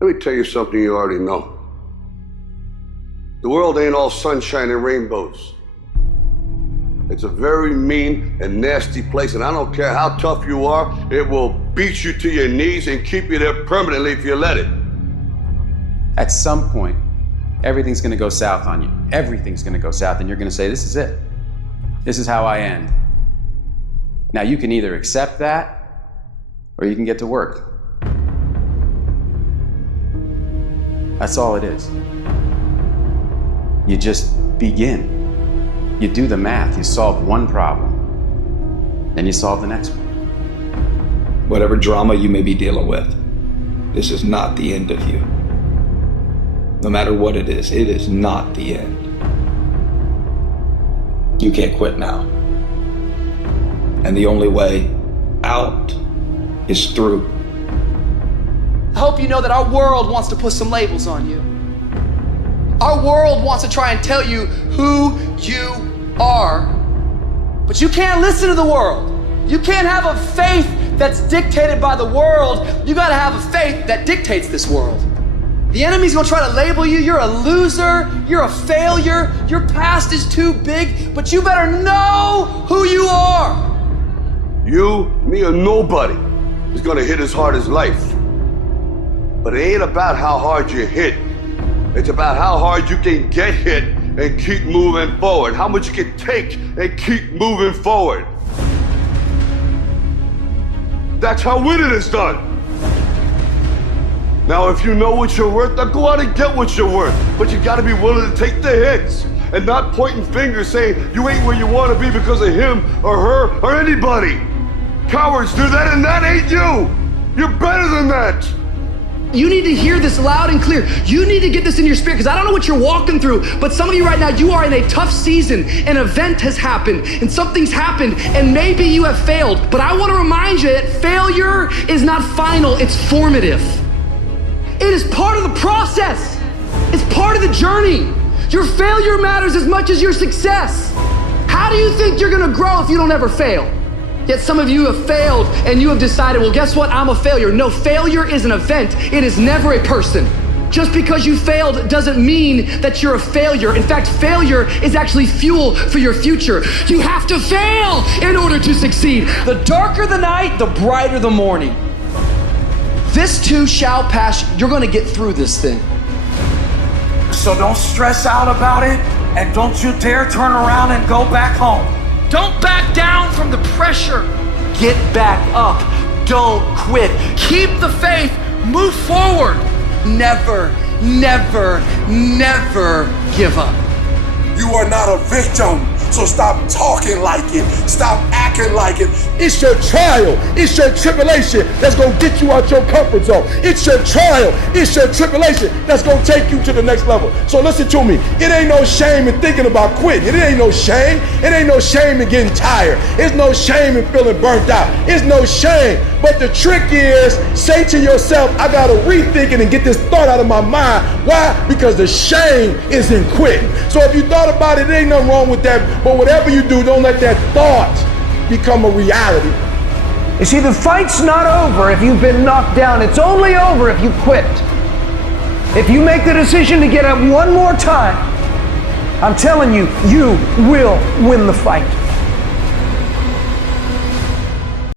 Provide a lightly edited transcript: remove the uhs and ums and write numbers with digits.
Let me tell you something you already know. The world ain't all sunshine and rainbows. It's a very mean and nasty place, and I don't care how tough you are, it will beat you to your knees and keep you there permanently if you let it. At some point, everything's gonna go south on you. Everything's gonna go south, and you're gonna say, this is it. This is how I end. Now you can either accept that, or you can get to work. That's all it is. You just begin. You do the math, you solve one problem, then you solve the next one. Whatever drama you may be dealing with, this is not the end of you. No matter what it is not the end. You can't quit now. And the only way out is through. I hope you know that our world wants to put some labels on you. Our world wants to try and tell you who you are. But you can't listen to the world. You can't have a faith that's dictated by the world. You gotta have a faith that dictates this world. The enemy's gonna try to label you. You're a loser, you're a failure, your past is too big, but you better know who you are. You, me, or nobody is gonna hit as hard as life. But it ain't about how hard you hit. It's about how hard you can get hit and keep moving forward. How much you can take and keep moving forward. That's how winning is done. Now, if you know what you're worth, now go out and get what you're worth. But you gotta be willing to take the hits and not pointing fingers saying you ain't where you wanna be because of him or her or anybody. Cowards do that, and that ain't you. You're better than that. You need to hear this loud and clear. You need to get this in your spirit, because I don't know what you're walking through, but some of you right now, you are in a tough season. An event has happened and something's happened, and maybe you have failed. But I want to remind you that failure is not final, it's formative. It is part of the process. It's part of the journey. Your failure matters as much as your success. How do you think you're gonna grow if you don't ever fail? Yet some of you have failed and you have decided, well, guess what? I'm a failure. No, failure is an event. It is never a person. Just because you failed doesn't mean that you're a failure. In fact, failure is actually fuel for your future. You have to fail in order to succeed. The darker the night, the brighter the morning. This too shall pass. You're gonna get through this thing. So don't stress out about it, and don't you dare turn around and go back home. Don't back down from the pressure. Get back up. Don't quit. Keep the faith. Move forward. Never, never, never give up. You are not a victim, so stop talking like it. Stop acting like it. It's your trial, it's your tribulation that's gonna get you out your comfort zone. It's your trial, it's your tribulation that's gonna take you to the next level. So listen to me, it ain't no shame in thinking about quitting. It ain't no shame. It ain't no shame in getting tired. It's no shame in feeling burnt out. It's no shame. But the trick is, say to yourself, I gotta rethink it and get this thought out of my mind. Why? Because the shame is in quitting. So if you thought about it, there ain't nothing wrong with that. But whatever you do, don't let that thought become a reality. You see, the fight's not over if you've been knocked down. It's only over if you quit. If you make the decision to get up one more time, I'm telling you, you will win the fight.